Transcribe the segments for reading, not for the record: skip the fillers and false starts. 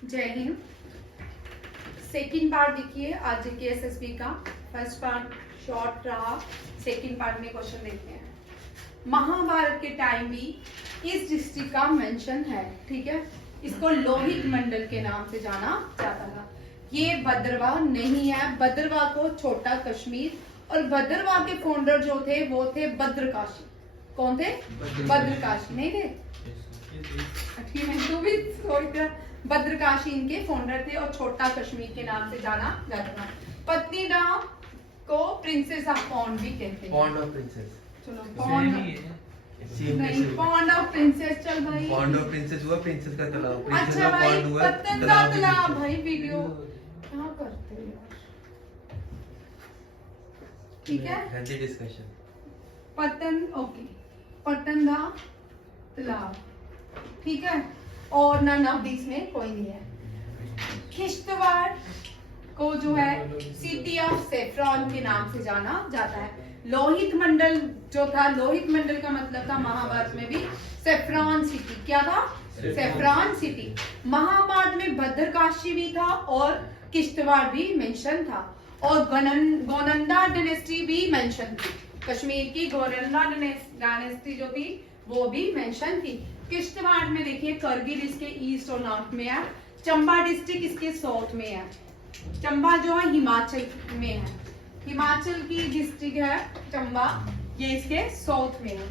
जय Hind. Second part देखिए आज के एसएसबी का। फर्स्ट पार्ट शॉर्ट रहा, सेकंड पार्ट में क्वेश्चन देखते हैं। महाभारत के टाइम भी इस डिस्ट्रिक्ट का मेंशन है, ठीक है। इसको लोहित मंडल के नाम से जाना जाता था। ये भद्रवाह नहीं है, भद्रवाह को छोटा कश्मीर, और भद्रवाह के फाउंडर जो थे वो थे भद्रकाशी। कौन थे? भद्रकाशी नहीं थे? ठीक है, तो भी भद्रकाशी इनके फाउंडर थे और छोटा कश्मीर के नाम से जाना जाता था। पत्नीटॉप को प्रिंसेस ऑफ पॉन्ड भी कहते हैं। Pond of princess. चलो पॉन्ड नहीं, पॉन्ड ऑफ प्रिंसेस। चल भाई, पॉन्ड ऑफ प्रिंसेस हुआ प्रिंसेस का तालाब। प्रिंसेस अच्छा का भाई, पॉन्ड हुआ पतन का तालाब। भाई वीडियो क्या करते हो यार? ठीक है, हेल्दी डिस्कशन। पतन, ओके, पतन का तालाब, ठीक है। और नन ऑफ दिस में कोई नहीं है। किश्तवाड़ को जो है सिटी ऑफ सेफ्रॉन के नाम से जाना जाता है। लोहित मंडल जो था, लोहित मंडल का मतलब था महाभारत में भी सेफ्रॉन सिटी। क्या था? Saffron city. महाभारत में भद्रकाशी भी था और किश्तवाड़ भी मेंशन था, और गोनंदा डायनेस्टी भी मेंशन थी। कश्मीर की गोनंदा डायनेस्टी जो थी वो भी मेंशन थी। किश्तवाड़ में देखिए करगिल इसके ईस्ट और नॉर्थ में है, चंबा डिस्ट्रिक्ट इसके साउथ में है। चंबा जो है हिमाचल में है, हिमाचल की डिस्ट्रिक्ट है चंबा, ये इसके साउथ में है।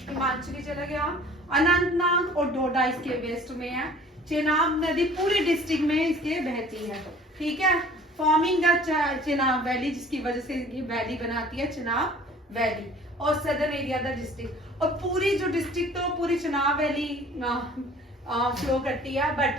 हिमाचल चला गया। अनंतनाग और डोडा इसके वेस्ट में है। चेनाब नदी पूरी डिस्ट्रिक्ट में इसके बहती है, ठीक है। फॉर्मिंग द चेनाब वैली, जिसकी वजह से ये वैली बनाती है चेनाब वैली, और सदर्न एरिया द डिस्ट्रिक्ट। और पूरी जो डिस्ट्रिक्ट तो पूरी चेनाब वैली फ्लो करती है, बट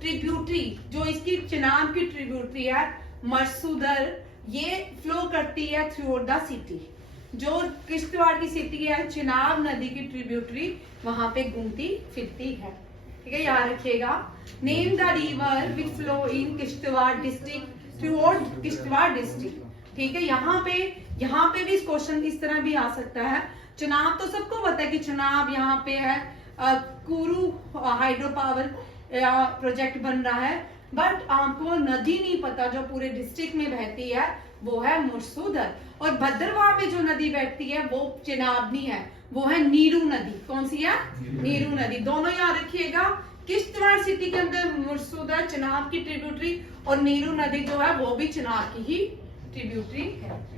ट्रिब्यूटरी जो इसकी चेनाब की ट्रिब्यूटरी है मरसूदर, ये फ्लो करती है थ्रू द सिटी। जो किश्तवाड़ की सिटी है चेनाब नदी की ट्रिब्यूटरी वहां पे घूमती फिरती है, ठीक है, याद रखिएगा। Name the river which flow in Kishtwar district through Kishtwar district, ठीक है। यहाँ पे भी क्वेश्चन इस तरह भी आ सकता है। चेनाब तो सबको पता है कि चेनाब यहाँ पे है, कुरू हाइड्रो पावर प्रोजेक्ट बन रहा है, बट आपको नदी नहीं पता जो पूरे डिस्ट्रिक्ट में बहती है, वो है मरसूदर। और भद्रवाह में जो नदी बहती है वो चेनाब नहीं है, वो है नीरू नदी। कौन सी है? नीरू नदी। दोनों याद रखिएगा। किश्तवाड़ सिटी के अंदर मरसूदर चेनाब की ट्रिब्यूटरी, और नीरू नदी जो है वो भी चेनाब की ही ट्रिब्यूटरी है।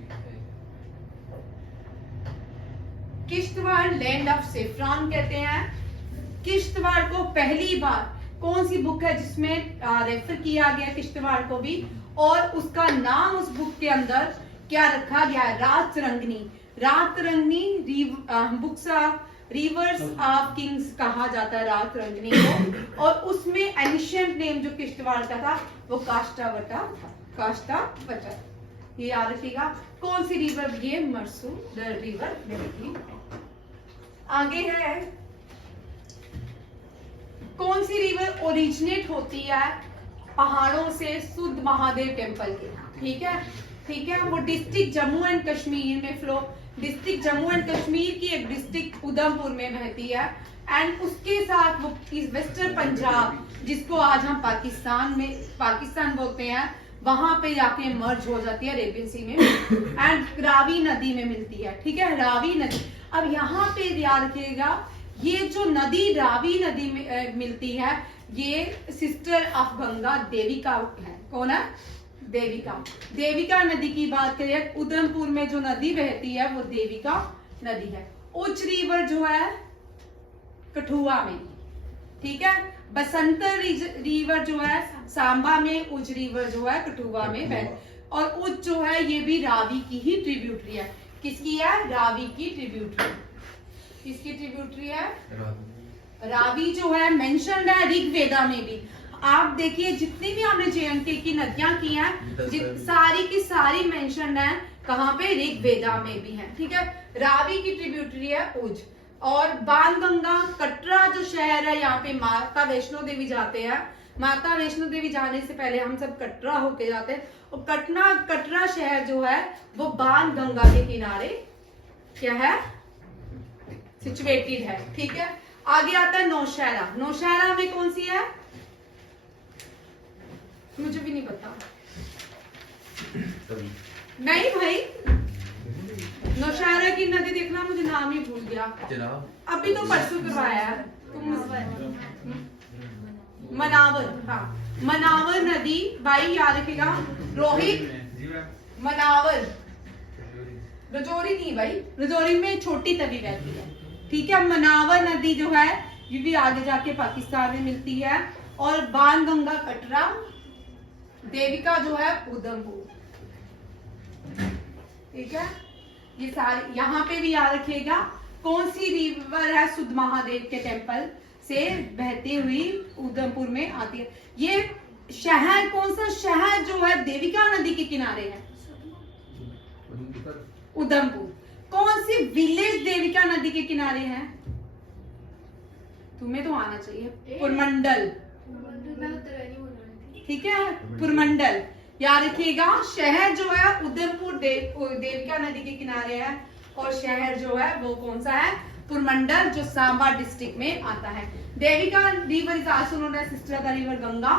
किश्तवाड़ लैंड ऑफ सेफ्रॉन कहते हैं। किश्तवाड़ को पहली बार कौन सी बुक है जिसमें रेफर किया गया किश्तवाड़ को भी, और उसका नाम उस बुक के अंदर क्या रखा गया है? Rajatarangini. Rajatarangini books of rivers of kings कहा जाता है रातरंगिनी को, और उसमें एंशिएंट नेम जो किश्तवाड़ का था वो काष्टावटा था। काष्टावटा, ये याद रखिएगा। कौन सी रिवर? ये मरसूदर रिवर बहती। आगे है, कौन सी रिवर ओरिजिनेट होती है पहाड़ों से शुद्ध महादेव टेम्पल के, ठीक है, ठीक है। वो डिस्ट्रिक्ट जम्मू एंड कश्मीर में flow, district Jammu and Kashmir की एक डिस्ट्रिक्ट उधमपुर में बहती है, एंड उसके साथ वो वेस्टर्न पंजाब, जिसको आज हम पाकिस्तान बोलते हैं, वहां पे जाके मर्ज हो जाती है अरेबियन सी में, एंड रावी नदी में मिलती है, ठीक है, रावी नदी। अब यहाँ पे याद रखिएगा, ये जो नदी रावी नदी में मिलती है, ये सिस्टर ऑफ गंगा देविका है। कौन है? देविका। देविका नदी की बात करें, उधमपुर में जो नदी बहती है वो देविका नदी है। उच्च रिवर जो है कठुआ में, ठीक है। बसंतर रिवर जो है सांबा में, उच्च रिवर जो है कठुआ में बहती, और उच्च जो है ये भी रावी की ही ट्रिब्यूटरी है। किसकी है? रावी की ट्रिब्यूटरी। किसकी ट्रिब्यूटरी है? रावी जो है मेंशन्ड है ऋग्वेदा में भी। आप देखिए जितनी भी हमने JNK की नदियां की हैं, सारी की सारी मेंशन्ड है कहाँ पे? ऋग्वेदा में भी है, ठीक है। रावी की ट्रिब्यूटरी है उज। और बाणगंगा, कटरा जो शहर है, यहाँ पे माता वैष्णो देवी जाते हैं। माता वैष्णो देवी जाने से पहले हम सब कटरा होके जाते हैं, और कटरा शहर जो है वो बाणगंगा के किनारे क्या है? सिचुएटेड है, ठीक है। आगे आता है नौशहरा। नौशहरा में कौन सी है? मुझे भी नहीं पता। तभी नहीं भाई, नौशहरा की नदी देखना, मुझे नाम ही भूल गया। चलाओ। अभी तो परसों करवाया है तुम। मनावर, हाँ मनावर नदी भाई याद रखेगा। रोहित मनावर, रजौरी नहीं भाई, रजौरी में छोटी तवी बहती है, ठीक है। मनावर नदी जो है ये भी आगे जाके पाकिस्तान में मिलती है। और बाणगंगा कटरा, देविका जो है उधमपुर, ठीक है। ये सारे यहाँ पे भी याद रखिएगा। कौन सी रिवर है सुध महादेव के टेम्पल से बहती हुई उधमपुर में आती है। ये शहर, कौन सा शहर जो है देविका नदी के किनारे है? उधमपुर। कौन सी विलेज देविका नदी के किनारे है? तुम्हें तो आना चाहिए। पुरमंडल, ठीक है, पुरमंडल याद रखिएगा। शहर जो है उधमपुर देविका नदी के किनारे है, और शहर जो है वो कौन सा है? पुरमंडल, जो सांबा डिस्ट्रिक्ट में आता है। Devika river is also known as sister of the river Ganga.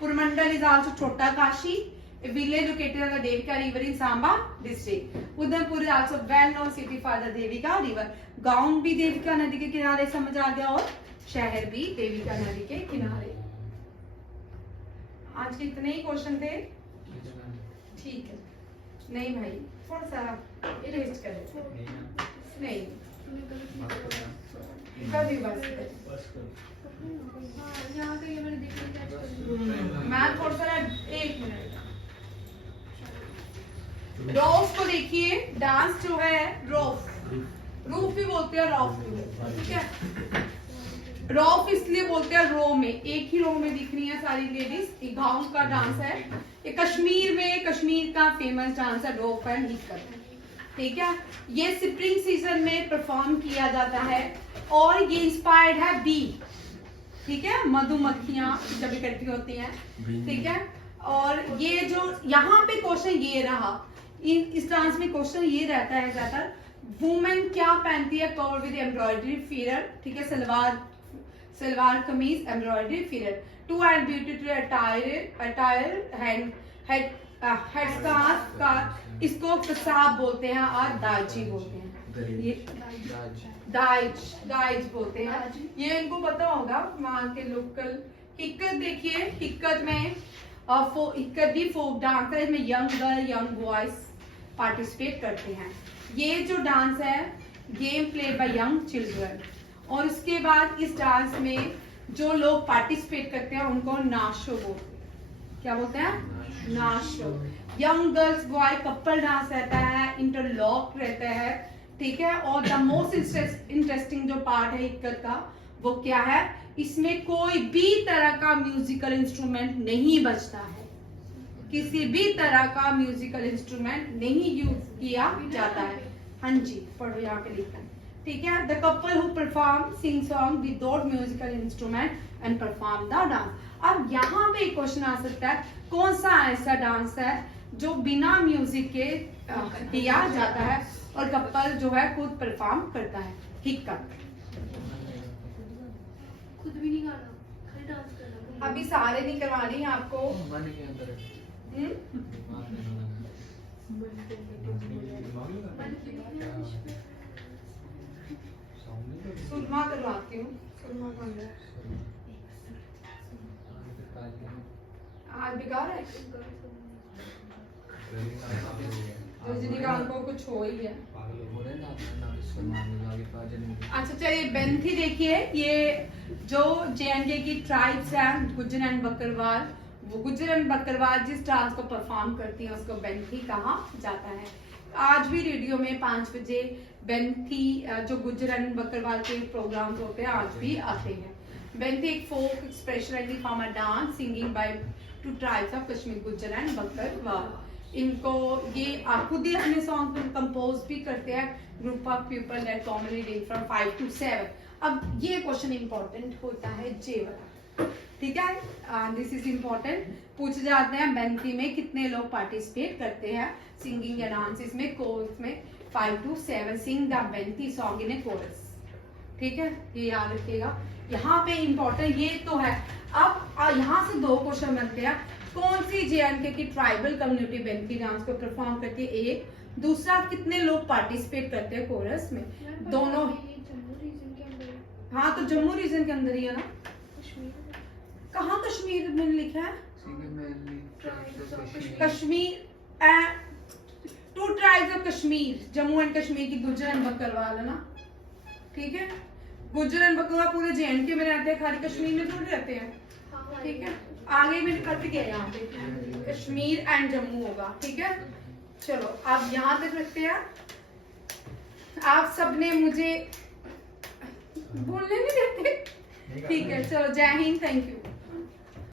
Purmandal is also Chhota Kashi, a village located on the Devika river in Samba district. Udhampur is also well known city for the Devika river. गांव भी देविका नदी के किनारे समझ आ गया, और शहर भी देविका नदी के किनारे। आज के इतने ही क्वेश्चन थे, ठीक है। नहीं भाई, थोड़ा सा इरेस्ट करें। नहीं कभी बस मैं थोड़ा सा 1 मिनट। रॉफ को देखिए, डांस जो है रॉफ, रूफ भी बोलते हैं, रॉफ भी बोलते हैं, ठीक है। रॉफ इसलिए बोलते हैं रो में, एक ही रो में दिख रही है सारी लेडीज। एक गांव का डांस है, ये कश्मीर में, कश्मीर का फेमस डांस है रॉफ एंड हिक्कत, ठीक है। ये स्प्रिंग सीजन में परफॉर्म किया जाता है, और ये इंस्पायर्ड है बी, ठीक है, मधुमक्खियां जब इकट्ठी होती हैं, ठीक है। और ये जो यहाँ पे क्वेश्चन ये रहा, इस डांस में क्वेश्चन ये रहता है ज्यादातर, वुमेन क्या पहनती है? कवर्ड विद एम्ब्रॉयडरी फिगर, ठीक है, salwar kameez embroidery figure. Two and beauty two attire head scarf का, इसको कसाब बोलते हैं और दाजी बोलते हैं। ये दाइज बोलते हैं, ये इनको पता होगा वहाँ के लोकल। हिक्कत देखिए, हिक्कत में हिक्कत भी फोक डांस है, इसमें young girl young boys participate करते हैं। ये जो डांस है game play by young children. और उसके बाद इस डांस में जो लोग पार्टिसिपेट करते हैं उनको नाशो बोलते हैं। क्या बोलते हैं? नाशो। Young girls boy couple dance रहता है, इंटरलॉक रहता है, ठीक है। और द मोस्ट इंटरेस्टिंग जो पार्ट है हिक्कत का, वो क्या है? इसमें कोई भी तरह का म्यूजिकल इंस्ट्रूमेंट नहीं बजता है, किसी भी तरह का म्यूजिकल इंस्ट्रूमेंट नहीं यूज किया जाता है। हाँ जी, पढ़ो यहाँ पे लिखा है, ठीक है। The couple who perform sing song without musical instrument and perform the dance. अब यहाँ पे एक क्वेश्चन आ सकता है, कौन सा ऐसा डांस है जो बिना म्यूजिक के किया जाता है और कपल जो है खुद परफॉर्म करता है? हिक्कत। खुद भी नहीं गाना, खाली डांस करना। अभी सारे नहीं करवा रही आपको। सुरमा करवाती हूँ। सुरमा कौन है? आज बिगाड़ है, रजनीकांत को कुछ हो ही है। अच्छा चलिए, बेंथी देखिए, ये जो जे&के की ट्राइब्स हैं गुज्जर एंड बकरवाल, वो गुज्जर एंड बकरवाल जिस डांस को परफॉर्म करती है उसको बेंथी कहा जाता है। आज भी रेडियो में 5 बजे बेंथी जो गुज्जर एंड बकरवाल के प्रोग्राम्स होते हैं आज भी आते हैं। बेंथी एक folk expression form a dance singing by 2 tribes of Kashmir, Gujjar and Bakarwal. इनको ये खुद ही अपने सॉन्ग कंपोज भी करते हैं, group of people that commonly range from 5 to 7। अब ये क्वेश्चन इंपॉर्टेंट होता है जे वाला, ठीक है, दिस इज इम्पोर्टेंट। पूछे जाते हैं बेंथी में कितने लोग पार्टिसिपेट करते हैं सिंगिंग या डांसेस में? कोर्स में 5 to 7 sing the Benthe song in a chorus, ठीक है, ये याद रखिएगा। यहाँ पे इम्पोर्टेंट ये तो है। अब यहाँ से 2 क्वेश्चन बनते हैं, कौन सी JNK की ट्राइबल कम्युनिटी बेंती डांस को परफॉर्म करके एक, दूसरा कितने लोग पार्टिसिपेट करते हैं कोरस में? दोनों। ये जम्मू रीजन के अंदर है। हाँ तो जम्मू रीजन के अंदर ही है ना। कश्मीर में। कहाँ कश्मीर में लिखा है? Tribes of Kashmir। Kashmir, two tribes of Kashmir, Jammu and Kashmir की गुज्जर एंड बकरवाल है ना, ठीक है। गुज्जर एंड बकरवाल पूरे JNK में रहते हैं, खाली कश्मीर में थोड़ी रहते हैं, हाँ, ठीक है। आगे मैंने कट गया यहाँ पे, कश्मीर एंड जम्मू होगा, ठीक है। चलो आप यहाँ तक रखते हैं। आप सबने मुझे बोलने नहीं देते, ठीक है। चलो जय हिंद, थैंक यू।